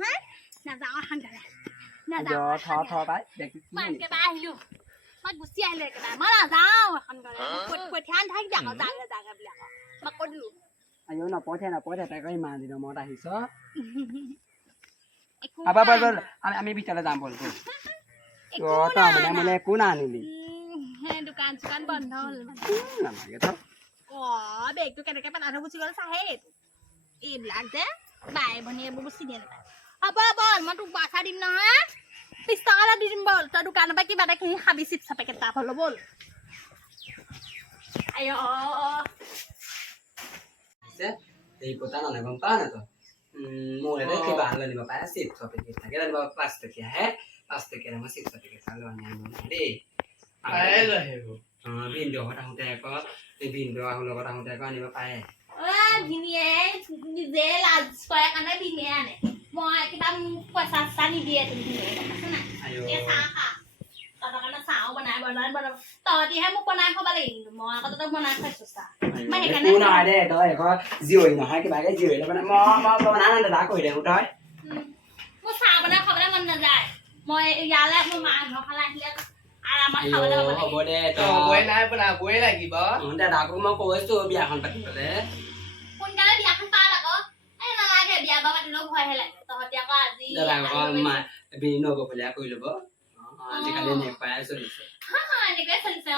নহয় নাযাওঁ সাংগালে নাযাওঁ থ পাই দেখি মই একেবাৰে আহিলোঁ মই গুচি আহিলোঁ একেবাৰে মই নাযাওঁ এখন গ'লে পঠিয়াই নাথাকিবি আকৌ জাগে বুলি আকৌ মই কৈ দিলোঁ আইও নপঠে তাই কই ইমান দিনৰ মূৰত আহিছ একো বল আমি ভিতৰলৈ যাম বল মানে একো নানিলি দোকান চোকান বন্ধ হ'ল নালাগে তই বেগটো কেনেকে পেলাই থৈ গুচি গ'ল চাহে এইবিলাক যে বাই ভনী এইবোৰ চিনি নাপায় হ'ব বল মই তোক পইচা দিম নহয় 30 টকা এটা দি দিম বল তই দোকানৰ পৰা কিবা এটা কিনি খাবি চিপছ পেকেট এটা হ'ল বল আইঅ এই কথা নানে গম পা না তো মোরে রে কি বাহার নিবা পায় চিপস পেকেট থাকে না 5 টাকা হে 5 টাকা আমার চিপস পেকেট চালু আনি রে আই রহেবো ভিন্ডো কথা হতে এক এই ভিন্ডো আহু লগত আহতে এক আনিবা পায় ভিনিয়ে নিজে লাজ কৰে কাৰণে ভিনিয়ে আনে মই কিবা পইচা চানি দিয়ে তুমি আছে না এ চাহা তহঁতৰ চাও বনাই তহঁতিহে মোক বনাই খাব লাগিব মই আকৌ তহঁতক বনাই খাইছো চাহ মই সেইকাৰণে কোন আই দে তই এক জিওই নহয় কিবা কে জিওই মানে মই বনাই না দাদা কই দে তই মোৰ চাহ বনাই খাবলৈ মন নাযায় মই ইয়ালে মোৰ মা ঘৰ খালা আহিলে আৰামত খাবলৈ হ'ব দে তই বই নাই বনাবই লাগিব দাদাকো মই কৈছো বিয়াখন পাতিবলে সোনকালে বিয়াখন পাত আকৌ এই নালাগে বিয়া বাবা দিনৰ ভয়হে লাগে তহঁতি আকৌ আজি দাদা মা বিনো গফলে কই লব আজিকালি নেপায় চলিছে এনেকৈ চলিছে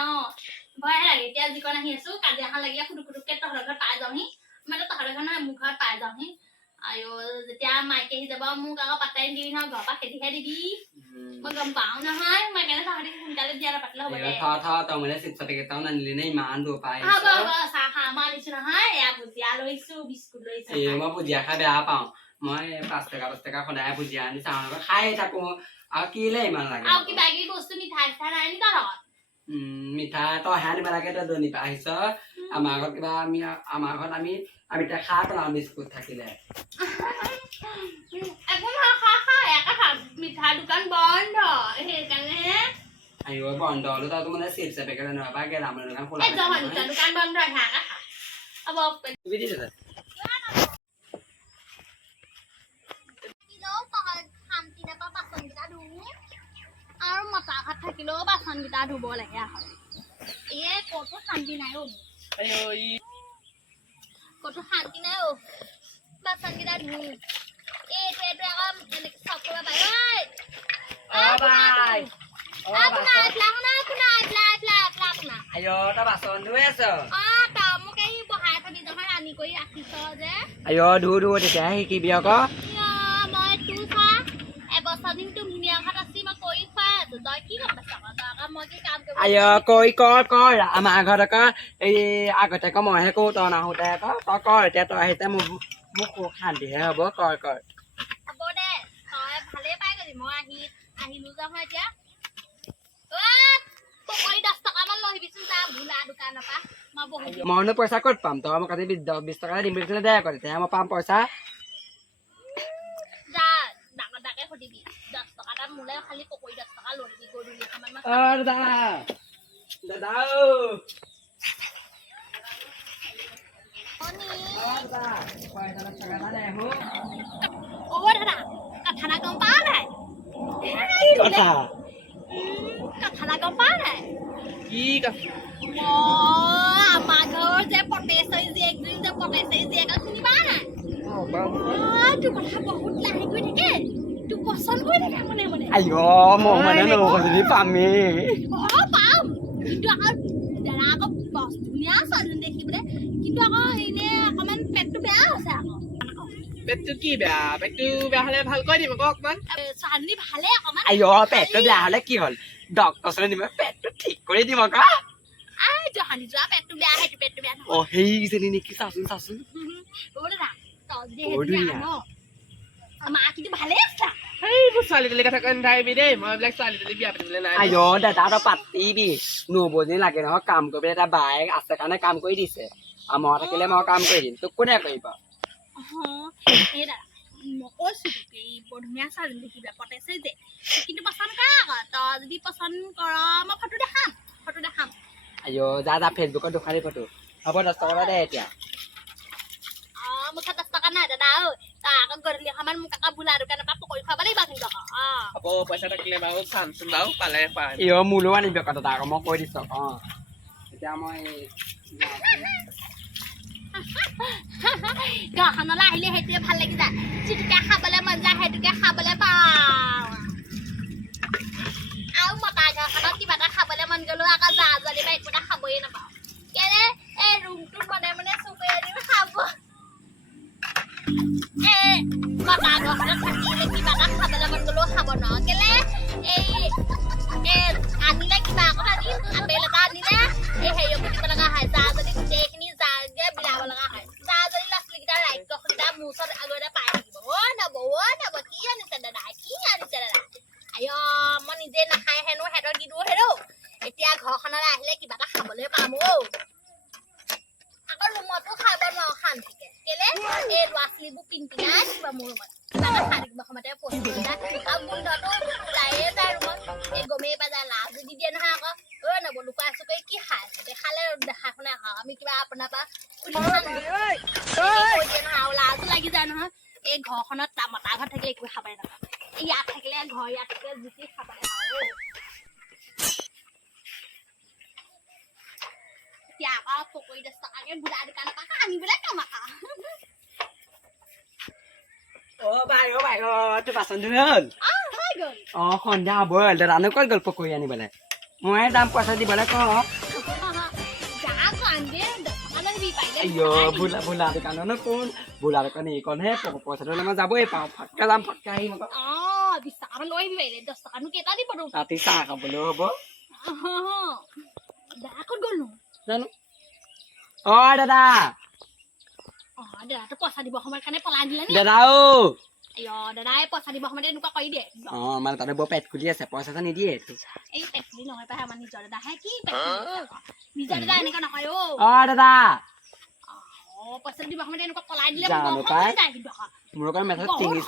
ভয়হে লাগে এতিয়া যিকণ আহি আছো কাজিয়াখন লাগি খুটুকে তহঁতৰ ঘৰত পাই যাওঁহি মানে তহঁতৰ ঘৰ নহয় মোৰ ঘৰত পাই যাওঁহি আইঅ যেতিয়া মাইকে আহি যাব মোক আকৌ পাতাই দিবি নহয় ঘৰৰ পৰা খেতিহে দিবি মই গম পাওঁ নহয় মই কেনে তহঁতি সোনকালে বিয়া পাতিলে হ'ব দে তই মানে চিপছ পেকেটাও নানিলি নে ইমান দূৰ পাই হ'ব চাহ খাহ মই আনিছো নহয় এয়া ভুজিয়া লৈছো বিস্কুট লৈছো মই ভুজিয়া খাই বেয়া পাওঁ মই 5 টকা সদায় ভুজিয়া আনি চাওঁ খাই থাকো আৰু কিলে ইমান লাগে আৰু কিবা কিবি বস্তু মিঠাই নাই নি তহঁত মিঠা তই হে আনিব লাগে তই দনি পৰা আহিছ আমাৰ ঘৰত কিবা আমাৰ ঘৰত আমি এতিয়া খাই পেলাওঁ বিস্কুট থাকিলে একো খা একা মিঠাই দোকান বন্ধ সেইকাৰণে আইও বন্ধ হলো তই মানে চিপছ পেকেট আনিবা পাই গেলামালৰ দোকান খোলা দোকান বন্ধ হ'ব শান্তি নাপা বাচনকেইটা ধুও আৰু মতা ভাত থাকিলেও বাচনকেইটা ধুব লাগে ক'তো শান্তি নাই ক'তো শান্তি নাই বাচনকেইটা ধুও এইটো আকৌ এনেকে চকুৰ বাচন ধুই আছ তই মোক এই বহাই থবি নহয় ৰান্ধি কৰি ৰাখিছ যে ধু তেতিয়া শিকিবি আকৌ মই তোৰ চা এবছৰ দিন তুমি ধুনীয়া ঘৰত আছি মই কৰি খুৱাই আছো তই কি গম পাইছ মই কি কাম কৰিব কৰ আমাৰ ঘৰত আকৌ এই আগতে আকৌ মইহে কওঁ তই নাহোতে আকৌ তই কৰ এতিয়া তই আহিছে মোক শান্তিহে হ'ব কৰ হ'ব দে তই ভালেই পাই গলি মই আহিলো যে মই এতিয়া পকৰি 10 টকামান লৈ আহিবিচোন যা ভোলা দোকানৰ পৰা মই বহুত মইনো পইচা ক'ত পাম তই মোক আজি 20 টকা দিম বুলি দে আকৌ তেতিয়া মই পাম পইচা যা ডাঙৰ সুধিবি 10 টকা এটা মোলে খালি পকৰি 10 টকা লৈ আহিবি গধূলি সময়ত দাদা দাদা কথা গম পা নাই কথা গম পা নাই কি আমাৰ ঘৰৰ যে পটেশ্বৰী জীয়েকজনী যে পটেশ্বৰী জীয়েক চিনি পা নাই তোৰ কথা বহুত লাহে কৰি থাকে তোক পচন্দ কৰি থাকে মনে মনে মই মানে নগলি পামেই পাম কিন্তু আকৌ দাদা আকৌ ধুনীয়া ছোৱালী দেখিবলৈ কিন্তু আকৌ এনে অকমান পেটটো বেয়া হৈছে আকৌ পেটটো কি বেয়া হলে ভাল কৰি দিম আকৌ অকমান ছোৱালী ভালে অকমান পেটটো বেয়া হলে কি হ'ল ডক্টৰ ওচৰলৈ নিব পেটটো ঠিক কৰি দিম আকৌ জহানি যোৱা পেটটো বেয়া সেইটো পেটটো বেয়া সেইজনী নেকি চাচোন দাদা তই যে মা কিন্তু ভালে আছা ছোৱালী তুলি কথা কৈ নাথাকিবি দেই মই এইবিলাক ছোৱালী তুলি বিয়া পাতিবলৈ নাই দাদা তই পাতিবি নবজনী লাগে নহয় কাম কৰিবলৈ এটা বায়েক আছে কাৰণে কাম কৰি দিছে আৰু মই থাকিলে মই কাম কৰি দিম তোক কোনে কৰিব দাদা মই কৈছো এই বৰ ধুনীয়া ছোৱালী দেখিবা পটেশ্বৰী যে কিন্তু পচন্দ কৰা আকৌ তই যদি পচন্দ কৰ মই ফটো দেখাম যা ফেচবুকত দোকানী ফটো হ'ব 10 টকা দে এতিয়া মোৰ 10 টকা নাই দাদা আকৌ গধূলি সময়ত মোক কাকা বোলা দোকানৰ পৰা পকৰি খুৱাব লাগিব কিন্তু হ'ব পইচা থাকিলে বাৰু চামচোন বাৰু পালে পাম মোলৈও আনিবি আকৌ দাদা আকৌ মই কৈ দিছোঁ এতিয়া মই গাঁওখনলৈ আহিলে সেইটোৱে ভাল লাগি যায় যিটোকে খাবলৈ মন যায় সেইটোকে খাবলৈ পাওঁ আৰু মতা গাঁওখনত কিবা এটা খাবলৈ মন গ'লেও আকৌ যা যদি বা একো এটা খাবই নাপাওঁ কেলে এই ৰুমটোত মনে মনে চুপে দিও খাব মতা গাঁওখনত থাকিলে কিবা এটা খাবলৈ মন গ'লেও খাব নোৱাৰো কেলে আনিলে কিবা আকৌ আনি আপেল এটা আনিলে হেৰিয়কো দিব লগা হয় যা যদি গোটেইখিনি যাগে বিলাব লগা হয় যা যদি ল'ৰা ছোৱালীকেইটা ৰাক্ষসকেইটা মোৰ ওচৰত আগতে পাই থাকিব নব কি আনিছে দাদা আই মই নিজে নাখাই হেনো সিহঁতক দি দিওঁ হেৰো এতিয়া ঘৰখনলৈ আহিলে কিবা এটা খাবলৈ পাম আকৌ ৰুমতো খাব নোৱাৰো শান্তিকে কেলে এই ল'ৰা ছোৱালীবোৰ পিনপিনাই থাকিব মোৰ ৰুমত কিবা এটা খাই থাকিব সময়তে পচি যায় আৰু গোন্ধটো ওলায়ে যায় ৰুমত এই গমেই পাই যায় লাজ দি দিয়ে নহয় আকৌ নব লুকাই চুকাই কি খাই দেখালে দেখা শুনে খাওঁ আমি কিবা আপোনাৰ পৰা নহয় লাজো লাগি যায় নহয় এই ঘৰখনত মতা ঘৰত থাকিলে একো খাবই নাপাওঁ ইয়াত থাকিলে ইয়াত থাকিলে যি খাবলে খাওঁ এতিয়া আকৌ পকৰি 10 টকাকে বুঢ়া দোকানৰ পৰা আনিবলৈ কামাকা বাই তোৰ বাচন ধুই হ'ল হৈ গ'ল সন্ধিয়া হ'ব দাদানো ক'ত গ'ল পকৰি আনিবলৈ মই দাম পইচা দিবলৈ কওঁ বোলা দোকাননো কোন বোলা দোকান এইকণহে পইচাটো মই যাবই পাওঁ ফটকে যাম ফটকে আহিম আকৌ 20 টকা লৈ আহিবি 10 টকানো কেইটা দিব ৰাতি চাহ খাবলৈও হ'ব দাদা ক'ত গ'লনো জানো দাদা দাদাটো পইচা দিব সময়ৰ কাৰণে পলাই দিলে নি দাদা দাদাই পইচা দিব সময়তে এনেকুৱা কৰি দিয়ে মানে তাতে বৰ পেট খুলি আছে পইচা নিদিয়ে এই পেট খুলি নহয় পাই আমাৰ নিজৰ দাদাহে কি নিজৰ দাদা এনেকুৱা নহয় দাদা পইচা দিব সময়তে এনেকুৱা পলাই দিলে মোৰ অকণ মেথাত টিঙিছ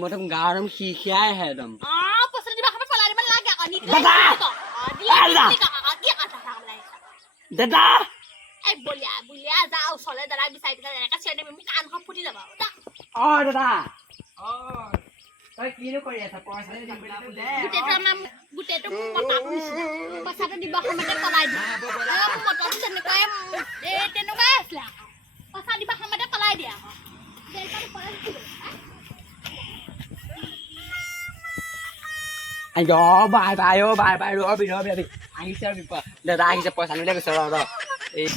মোৰ গাঁৱৰ খিখিয়াই আহে একদম পইচা দিব সময়ত পলাই দিব নালাগে দাদা এই বলিয়া যা ওচৰলৈ দাদা বিচাৰি পেলাই এনেকৈ চিঞৰি দিবি মোৰ কাণখন ফুটি যাব দাদা তই কিনো কৰি আছ পইচা গোটেইটো মতাটো নিচিনা পইচাটো দিব সময়তে পলাই দিয়ে মতাটো তেনেকুৱাই আছিলে পইচা দিব সময়তে পলাই দিয়ে বাই ৰবি আহিছে দাদা আহিছে পইচা নিলে গৈছে ৰ এই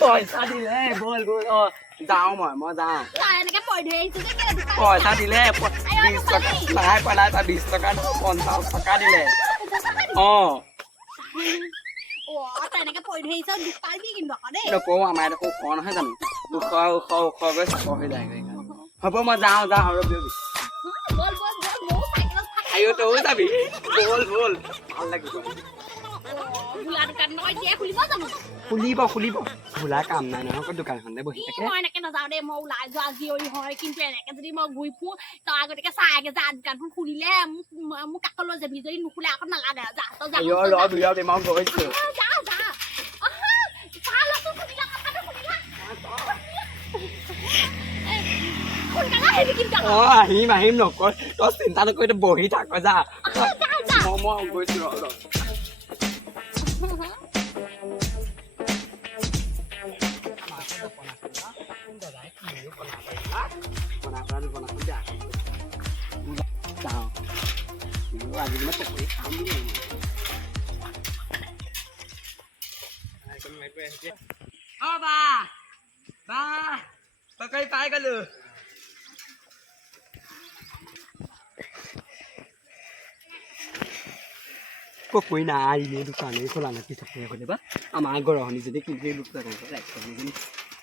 পইচা দিলে বল যাওঁ মই যাওঁ পইচা দিলে 20 টকা নাই পেলাই 20 টকা 50 টকা দিলে নকওঁ আমাৰ ইয়াত ওখ নহয় জানো ওখ গৈ চাপৰ হৈ যায় হ'ব মই যাওঁ ৰবি তয়ো যাবি বল ভাল লাগিব খুলিব খোলা কাম নাই নহয় দোকানখনতে বহি থাকে মই এনেকে নাযাওঁ দেই মই ওলাই যোৱা জীয়ৰী হয় কিন্তু এনেকে যদি মই ঘূৰি ফুৰো তই আগতীয়াকে চাই আগে যা দোকানখন খুলিলে মোক কাকলৈ লৈ যাবি যদি নুখুলে আকৌ নালাগে যা তই মই গৈছো আহিম নকৰ তই চিন্তা নকৰি বহি থাক যা মই গৈছো পকৰি পাই গলো পকৰি নাই দোকানে খোলা নাই পিছত বা আমাৰ গৰহনি যদি কিন্তু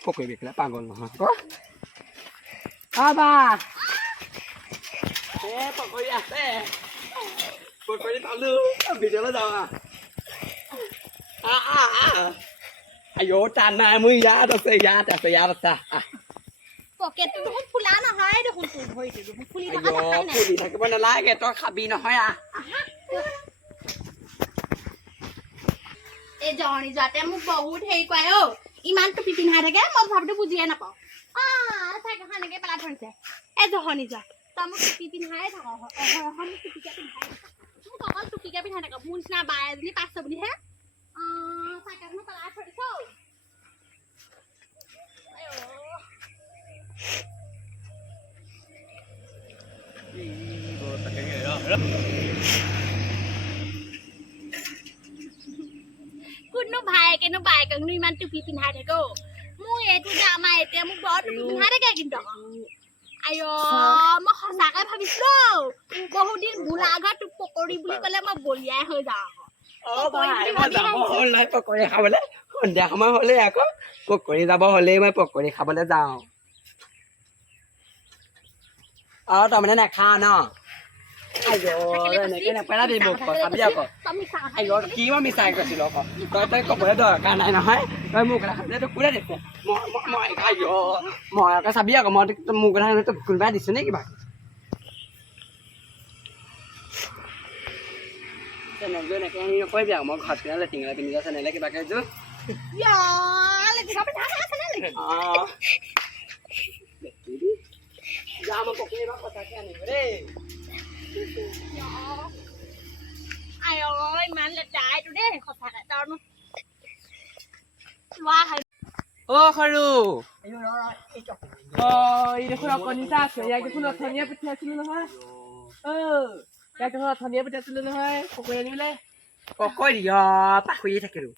পকৰি বেখিলে পাগল নহয় পকৰি আছে পকৰি পালো ভিডিঅ'লৈ যাওঁ টান নাই মোৰ ইয়াত আছে পকেটটো দেখোন ফুলা নহয় দেখোন তোৰ ভৰিটো দেখোন ফুলি থকা ফুলি থাকিব নালাগে তই খাবি নহয় এই জহনী যোৱাতে মোক বহুত হেৰি কৰে অ ইমান টুপি পিন্ধাই থাকে মই তথাপিতো বুজিয়ে নাপাওঁ চাইকেলখন এনেকে পেলাই থৈছে এই জহনী যোৱা তই মোক টুপি পিন্ধাই থাক অহৰখন মোক টুপিকে পিন্ধাই থাক মোক অকল টুপিকে পিন্ধাই থাক মোৰ নিচিনা বাই এজনী পাইছ বুলিহে চাইকেলখন পেলাই থৈছ কোনো ভাইকেনো বাইকনো ইমান টুপি পিন্ধাই থাক মোৰ এইটো যে আমাৰ এতিয়া মোক বৰ টুপি পিন্ধাই থাকে কিন্তু আই মই সঁচাকে ভাবিছিলো বহুত দিন ভোলা ঘৰ পকৰি বুলি ক'লে মই বলিয়াই হৈ যাওঁ পকৰি খাবলৈ সন্ধিয়া সময় হ'লে আকৌ পকৰি যাব হ'লেই মই পকৰি খাবলৈ যাওঁ তাৰমানে নাখা ন এনেকে নেপেলাবি মোক চাবি আকৌ কি মই মিছাই কৈছিলো আকৌ তই ক'বলৈ দৰকাৰ নাই নহয় তই মোৰ কথা খাবলৈ তই কোনে দিছে মই আকৌ চাবি আকৌ মই মোৰ কথা তই কোনোবাই দিছো নে কিবা চেনেলযোৰ এনেকৈ হেৰি নকৰিবি আকৌ মই ঘৰত কিনা লেটিঙলৈ পিন্ধি যোৱা চেনেলে কিবাকে এযোৰ যাম মই পকৰি এবাৰ সঁচাকৈ আনিব দেই আই ইমান লেতেৰা এইটো দেই সঁচাকে তাৰনো লোৱা হয় সৰু এই দেখোন অকণিতা আছে ইয়াক দেখোন অথনিয়ে পঠিয়াইছিলো নহয় ইয়াক দেখোন অথনিয়ে পঠিয়াইছিলো নহয় পকৰি আনিবলৈ পকৰি পাহৰিয়ে থাকিলো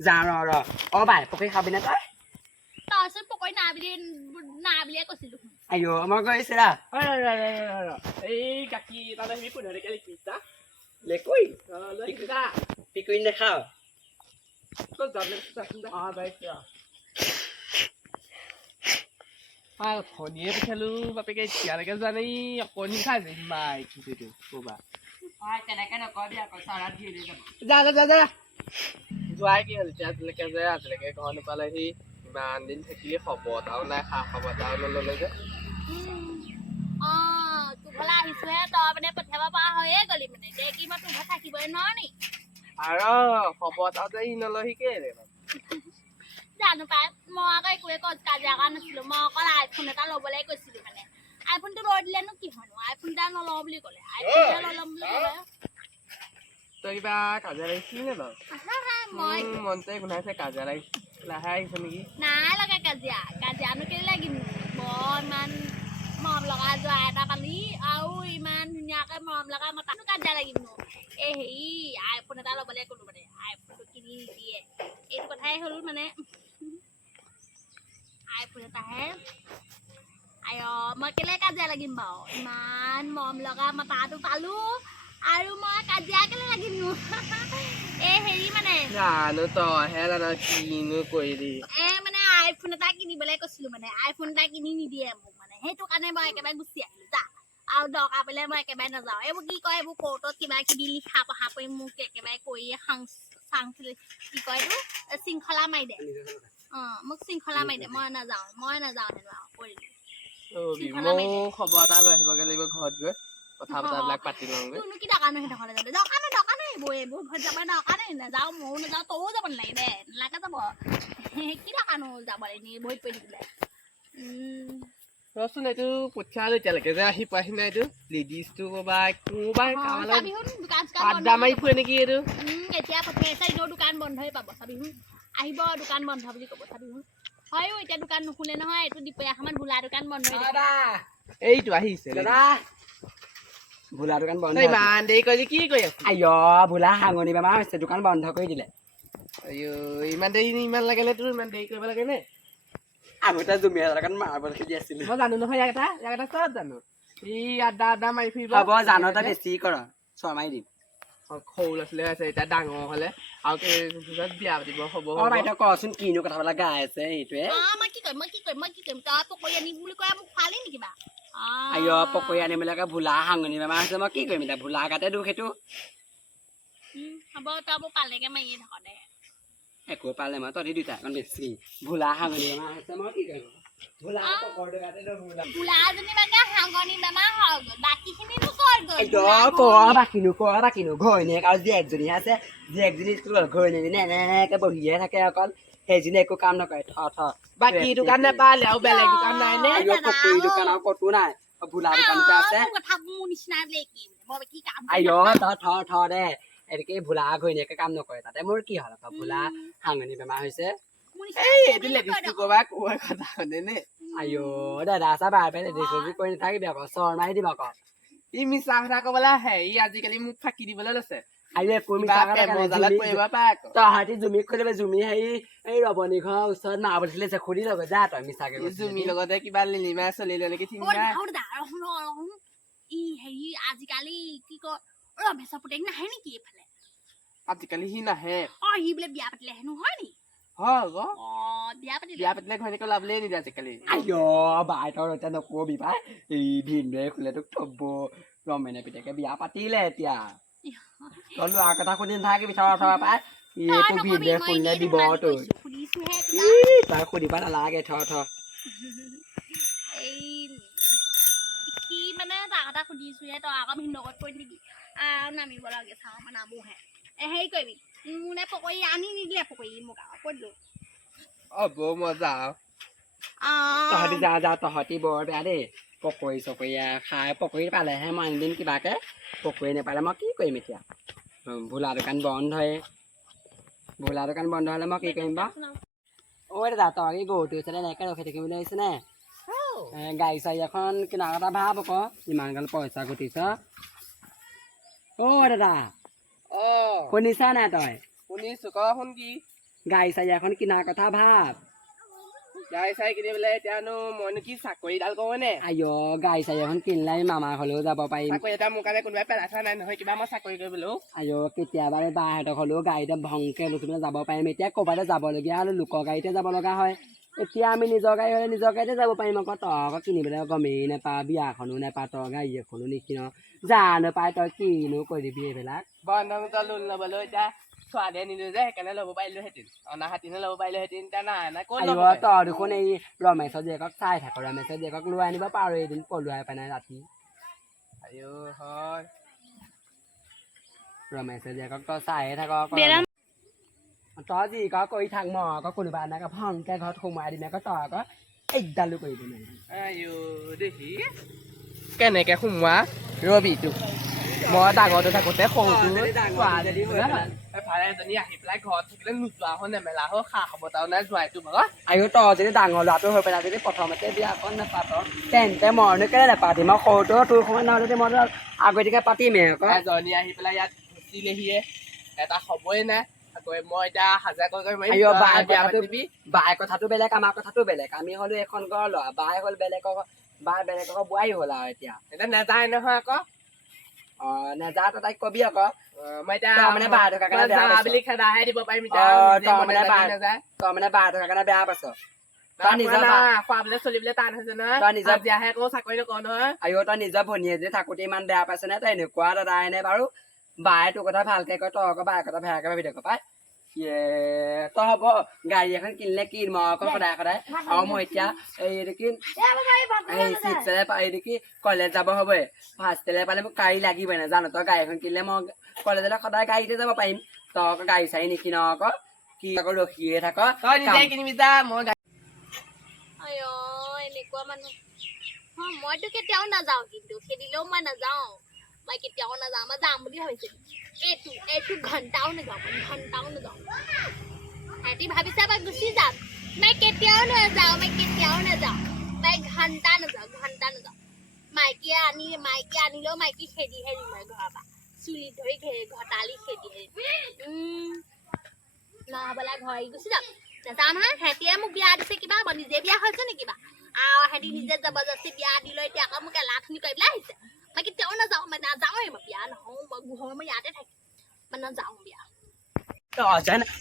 যাওঁ ৰ বাই পকৰি খাবি নে তই তাৰপিছত পকৰি নাই বুলিয়ে কৈছিলো মই গৈছে ৰা এই গাখীৰ তালৈ সি 15 টকীয়া লিখিছা লেকুই লিখিছা পিকুৰি নেখাওঁ ক'ত যাবি বাইছা ধনীয়ে পঠিয়ালো বাপেকে এতিয়ালৈকে যোৱা নাই অকণি খাই যায় মাই কিটো ক'বা তেনেকে নকবি আকৌ চাৰাত ঘূৰি যাব যা যোৱাই কি হ'ল এতিয়া আজিলৈকে ঘৰ নাপালেহি ইমান দিন থাকিলে খবৰ এটাও নাই খা খবৰ এটাও নল'লে যে তোৰফালে আহিছোহে তই মানে পঠিয়াব পৰা হৈয়ে গলি মানে এতিয়া কি মই তোৰ ঘৰত থাকিবই নোৱাৰো নি আৰু খবৰ এটাও যে ই নলহি কেলে জানো পাই মই আকৌ একোৱে কাজিয়া কৰা নাছিলো মই অকল আইফোন এটা ল'বলৈ কৈছিলো মানে আইফোনটো লৈ দিলেনো কি হয়নো আইফোন এটা নলওঁ বুলি ক'লে আইফোন এটা ল'ম বুলি ক'লে তই কিবা কাজিয়া লাগিছিলি নে বাৰু মই মনতে গোন্ধাইছে কাজিয়া লাগিছিল লাহে আহিছে নেকি নাই লগা কাজিয়ানো কেলে লাগিম বৰ ইমান মৰম লগা যোৱা এটা পালি আৰু ইমান ধুনীয়াকে মৰম লগা মতানো কাজিয়া লাগিমনো এই হেৰি আইফোন এটা ল'বলৈ ক'লো মানে আইফোনটো কিনি নিদিয়ে এইটো কথাই হ'ল মানে আইফোন এটাহে মই কেলে কাজিয়া লাগিম বাৰু ইমান মৰম লগা মতাটো পালো আৰু মই কাজিয়া কেলে লাগিমনো এই হেৰি মানে জানো তইহে জানো কিনো কৰিলি মানে আইফোন এটা কিনিবলৈ কৈছিলো মানে আইফোন এটা কিনি নিদিয়ে মোক মানে সেইটো কাৰণে মই একেবাৰে গুচি আহিলো যা আৰু দৰকাৰ পৰিলে মই একেবাৰে নাযাওঁ এইবোৰ কি কয় এইবোৰ কোৰ্টত কিবা কিবি লিখা পঢ়া কৰি মোক একেবাৰে কৰিয়ে কি কয় এইটো শৃংখলা মাৰি দে মোক শৃংখলা মাৰি দে মই নাযাওঁ সেনেকুৱা কৰি ময়ো খবৰ এটা লৈ আহিবগে লাগিব ঘৰত গৈ কথা বতৰাবিলাক পাতি লওঁগৈ তোৰনো কি দৰকাৰ নহয় সেইডোখৰলৈ যাবলৈ দৰকাৰ নাই এইবোৰ ঘৰত যাবলৈ দৰকাৰ নাই নাযাওঁ ময়ো নাযাওঁ তয়ো যাব নালাগে দে নালাগে যাব কি দৰকাৰনো যাবলৈ নি বহিত পৰি থাকিলে ৰচোন এইটো পঠিয়ালো এতিয়ালৈকে যে আহি পোৱাহি নাই এইটো লেডিজটো আড্ডা মাৰি ফুৰে নেকি এইটো এতিয়া পঠিয়াইছে এনেও দোকান বন্ধই পাব চাবিচোন আহিব দোকান বন্ধ বুলি ক'ব চাবিচোন হয়ো এতিয়া দোকান নুখোলে নহয় এইটো দুপৰীয়া সময়ত ভোলা দোকান বন্ধ এইটো আহিছে ভোলা দোকান বন্ধ ইমান দেৰি কৰিলি কি কৰি আছ ভোলা হাঙনি বেমাৰ হৈছে দোকান বন্ধ কৰি দিলে ইমান দেৰি ইমান লাগে নে তোৰ ইমান দেৰি কৰিব লাগে নে আগতে জুমিয়া দোকান মাৰ্বল খেলি আছিলো মই জানো নহয় ইয়াক এটা চব জানো ই আড্ডা মাৰি ফুৰিব হ'ব জানো তই বেছি কৰ শৰ্মাই দিম সৰু ল'ৰা ছোৱালী আছে এতিয়া ডাঙৰ হ'লে আৰু বিয়া পাতিব হ'ব বাইদেউ কচোন কিনো কথাবিলাক গাই আছে সেইটোৱে মই কি কৰিম তই পকৰি আনিম বুলি কয় মোক খোৱালি নেকি বা পকৰি আনিবলৈকে ভোলা হাঙনি বেমাৰ হৈছে মই কি কৰিম এতিয়া ভোলা গাতে দুখ সেইটো হ'ব তই মোক পালেকে মাৰিয়ে থাক দে একো পালে মই তহঁতি দুটা অকণ বেছি ভোলা হাঙনি বেমাৰ হৈছে মই কি কৰিম ভোলা পকৰটো কাটে ন ভোলা ভোলাজনী মানে হাংগনি বেমাৰ হৈ গ'ল বাকীখিনিনো ক'ত গ'ল বাকিনো ঘৈণীয়েক আৰু জীয়েকজনী আছে জীয়েকজনী স্কুলত ঘৈণীজনী এনেকে বহিয়ে থাকে অকল সেইজনী একো কাম নকৰে বাকী দোকান নাপালে আৰু বেলেগ দোকান নাই নে পকৰী দোকান আৰু ক'তো নাই ভোলা দোকানতে আছে কথা মোৰ নিচিনা বোলে কি কাম দে এনেকে ভোলা ঘৈণীয়েকে কাম নকৰে তাতে মোৰ কি হ'ল ভোলা হাঙনি বেমাৰ হৈছে এইটো লেডিছটো ক'বা কোৱা কথা মানে নে দাদা চাবা লেডিছটো কৰি নাথাকিবি আকৌ চৰ মাৰি দিম আকৌ ই মিছা কথা ক'বলৈ আহে ই আজিকালি মোক ফাঁকি দিবলৈ লৈছে তহঁতি জুমি খুলিবি জুমি এই ৰবনী ঘৰৰ ওচৰত মা বুলিছিলে যে খুলি ল'ব যা তই মিছাকে জুমিৰ লগতে কিবা লিলিমাই চলিলে নেকি ঠিক নাই ই হেৰি আজিকালি কি কয় ৰমেশৰ পুতেক নাহে নেকি এইফালে আজিকালি সি নাহে সি বোলে বিয়া পাতিলে হেনো হয় নি বিয়া পাতিলে ঘৈণীয়েকে লাভলেই নিদিয়ে আজিকালি বাই তই এতিয়া নকবি পাই এই ভিনদেউৱে খোলে তোক থব ৰমেনে পিতেকে বিয়া পাতিলে এতিয়া তই লোৱা কথা শুনি নাথাকিবি থৰ পাই এইটো ভিনদেউৱে শুনিলে দিব তই তই সুধিব নালাগে থৰ এই কি মানে তাৰ কথা সুধিছোহে তই আকৌ ভিন লগত কৈ দিবি নামিব লাগে চাওঁ আমাৰ নামোহে হেৰি কৰিবি মোনে পকৰী আনি নিদিলে পকৰী মোক আকৌ কৈ দিলো বৌ মই যাওঁ তহঁতি যা তহঁতি বৰ বেয়া দেই পকৰী চকৰী খাই পকৰী পালেহে মই আনি দিম কিবাকে পকৰী নেপালে মই কি কৰিম এতিয়া ভোলা দোকান বন্ধ হ'লে মই কি কৰিম বাৰু দাদা তই গৰুটো ওচৰতে এনেকে ৰখি থাকিবলৈ আহিছে নে গাড়ী চাড়ী এখন কিনাৰ কথা ভাব আকৌ ইমান গাল পইচা ঘটিছ দাদা শুনিছা নাই তই শুনিছো কচোন কি গাড়ী চাড়ী এখন কিনাৰ কথা ভাব গাড়ী চাড়ী কিনিবলৈ এতিয়ানো মইনো কি চাকৰিডাল কৰোঁ নে গাড়ী চাড়ী এখন কিনিলে আমি মামাৰ ঘৰলৈও যাব পাৰিম চাকৰি এটা মোৰ কাৰণে কোনোবাই পেলাই থোৱা নাই নহয় কিবা মই চাকৰি কৰিবলৈও কেতিয়াবা বাহঁতৰ ঘৰলৈও গাড়ীতে ভংকে লৈ যাব পাৰিম এতিয়া ক'ৰবাতে যাবলগীয়া হ'লে লোকৰ গাড়ীতে যাব লগা হয় এতিয়া আমি নিজৰ গাড়ী হ'লে নিজৰ গাড়ীতে যাব পাৰিম আকৌ তই আকৌ কিনিবলৈ গমেই নেপাৱ বিয়াখনো নেপাৱ তই গাড়ী এখনো নিকিন জানো পাই তই কিনো কৰিবি এইবিলাক বন্ধ লোন ল'বলৈ এতিয়া ছোৱালীয়ে নিলো যে সেইকাৰণে ল'ব পাৰিলোহেঁতেন অনা হাতীনে ল'ব পাৰিলোহেঁতেন এতিয়া নাই তই দেখোন এই ৰমেশৰ জীয়েকক চাই থাক ৰমেশৰ জীয়েকক লৈ আনিব পাৰো এদিন পলুৱাই পেলাই ৰাতি হয় ৰমেশৰ জীয়েকক তই চাইহে থাক তই যি ক কৰি থাক মই আকৌ কোনোবা এনেকে ভংকে ঘৰত সোমাই দিম আকৌ তই আকৌ একডালো কৰিব নোৱাৰিবি দেখি কেনেকে সোমোৱা ৰবিটো মই ডাঙৰটো থাকোঁতে সৰুটো এজনী আহি পেলাই ঘৰত থাকিলে নোযোৱা হৈ নেমেলা হৈ খা খবৰটাও নাই যোৱাইটো বাৰু তই যদি ডাঙৰ ল'ৰাটো হৈ পেলাই যদি প্ৰথমতে বিয়াখন নেপাত তেন্তে মইনো কেলে নেপাতিম মই সৰুটো তোৰ সময়ত নহয় যদি মই আগতীয়াকে পাতিমেই আকৌ এজনী আহি পেলাই ইয়াত গুচিলেহিয়ে এটা খবৰে নাই মই এতিয়া হাজাৰ বাই কথাটো বেলেগ আমাৰ কথাটো বেলেগ আমি হলো এখন ঘৰৰ ল'ৰা বাই হ'ল বেলেগৰ বোৱাৰী হ'ল আৰু এতিয়া নেযায় নহয় আকৌ নেযা তই তাইক কবি আকৌ মই এতিয়া মানে বাই থকাৰ কাৰণে বুলি খেদাহে দিব পাৰিম তই মানে বাই থকাৰ কাৰণে বেয়া পাইছ খোৱাবলৈ চলিবলৈ টান হৈছে নহয় তই নিজৰ বিয়াহে আকৌ চাকৰি নকৰ নহয় তই নিজৰ ভনীয়ে যে থাকোতে ইমান বেয়া পাইছ নে তই এনেকুৱা দাদা এনে বাৰু বায়ে তোৰ কথা ভালকে কয় তই আকৌ বায়ে কথা বেয়াকে ভাবি থাক পাই তই হ'ব গাড়ী এখন কিনিলে কিন মই আকৌ সদায় আৰু মই এতিয়া কি কলেজ যাব হ'ব ফাৰ্ষ্টলে পালে মোক গাড়ী লাগিবই নাজানো তই গাড়ী এখন কিনিলে মই কলেজলৈ সদায় গাড়ীতে যাব পাৰিম তই আকৌ গাড়ী চাড়ী নিকিন আকৌ কি আকৌ ৰখিয়ে থাক তই নিজে কিনিবি যা মই এনেকুৱা মানুহ মইতো কেতিয়াও নাযাওঁ কিন্তু খেদিলেও মই নাযাওঁ মই কেতিয়াও নাযাওঁ মই যাম বুলি ভাবিছিলো এইটো ঘণ্টাও নাযাওঁ সিহঁতি ভাবিছে মই গুচি যাম মই কেতিয়াও নাযাওঁ মই ঘণ্টা নাযাওঁ মাইকী আনিলেও মাইকী খেদিহে দিম মই ঘৰৰ পৰা চুলি ধৰি ঘটালি খেদিহে নহ'বলে ঘৰ এৰি গুচি যাম নাযাওঁ নহয় সিহঁতিয়ে মোক বিয়া দিছে কিবা মই নিজে বিয়া হৈছে নে কিবা সিহঁতি নিজে জবৰদস্তি বিয়া দিলৈ এতিয়া আকৌ মোক এলাহখিনি কৰিবলৈ আহিছে মই কেতিয়াও নাযাওঁ মই নাযাওঁৱেই মই বিয়া নহওঁ মই ইয়াতে থাকিম মই নাযাওঁ বিয়া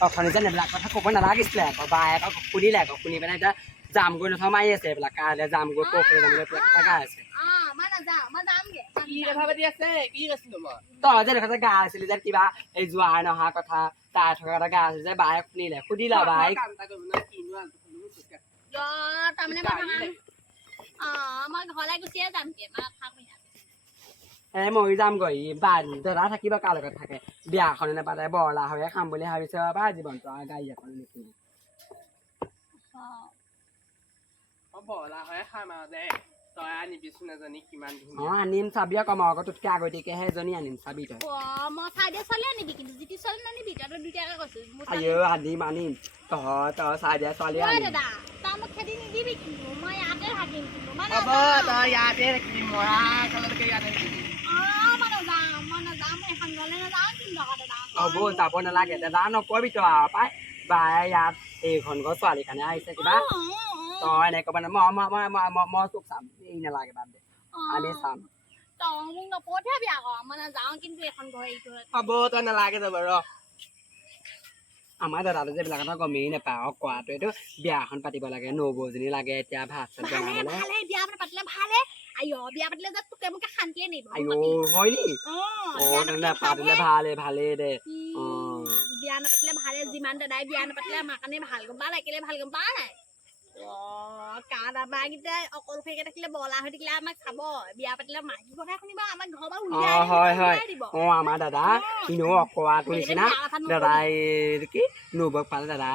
অথনি যেন এইবিলাক কথা ক'ব নালাগিছিলে আকৌ বায়ে আকৌ শুনিলে আকৌ শুনি পেলাই এতিয়া জামগৈ নথা মাৰি আছে এইবিলাক কাইলৈ যামগৈ পৰহিলৈ যামগৈ কথা গাই আছে তই যে দেখা গা আছিলি যে কিবা এই যোৱাই নহা কথা তাই থকা এটা গা আছিল যে বায়ে শুনিলে সুধিলা বাই তাৰমানে মই মই ঘৰলৈ গুচিয়ে যামগে মই থাকোঁ মই যামগৈ দাদা থাকিব কাৰ লগত থাকে বিয়াখনে নাপাতে বৰলা হৈ খাম বুলি ভাবিছে বা জীৱনটো গাড়ী এখন নিকিনে বৰলা হৈ খাম আৰু দে তই আনিবিচোন এজনী কিমান আনিম চাবি আকৌ মই আকৌ তোতকে আগতীয়াকেহে এজনী আনিম চাবি তই মই চাইডে ছোৱালী আনিবি কিন্তু যিটি ছোৱালী নানিবি তই দুইটাকে কৈছো আনিম তই চাই দিয়া ছোৱালী দাদা তই মোক খেদি নিদিবি কিন্তু মই ইয়াতে থাকিম কিন্তু হ'ব তই ইয়াতে থাকিবি মৰা কাললৈকে ইয়াতে থাকিবি মই নাযাওঁ মই এখন গ'লে নাযাওঁ কিন্তু দাদা হ'ব যাব নালাগে দাদা নকবি তই আৰু পাই বাই ইয়াত এইখন ঘৰ ছোৱালী কাৰণে আহিছে কিবা তই এনেকৈ মানে মই তোক চাম এই নালাগে বাদ দে আমি চাম তই মোক নপঠিয়াবি আকৌ মই নাযাওঁ কিন্তু এখন ঘৰ এৰি থৈ হ'ব তই নালাগে যাব ৰ আমাৰ দাদাটো যে এইবিলাক কথা গমেই নাপায় আৰু কোৱাটোৱেতো বিয়াখন পাতিব লাগে নবৌজনী লাগে এতিয়া ভাত চাত বনাবলে ভালে বিয়া পাতিলে ভালে বিয়া পাতিলে যে তোকে মোকে শান্তিয়ে নিব হয় নি পাতিলে ভালেই দে বিয়া নাপাতিলে ভালে যিমান দাদাই বিয়া নাপাতিলে আমাৰ কাৰণে ভাল গম পালে কেলে ভাল গম পা নাই কাণ আমাৰকেইটা অকলশৰীয়াকে থাকিলে বলা হৈ থাকিলে আমাক খাব বিয়া পাতিলে মাইকী কথা শুনিব আমাক ঘৰৰ পৰা উলিয়াই দিব আমাৰ দাদা এনেও অকৰাটো নিচিনা দাদাই কি নবৌক পালে দাদা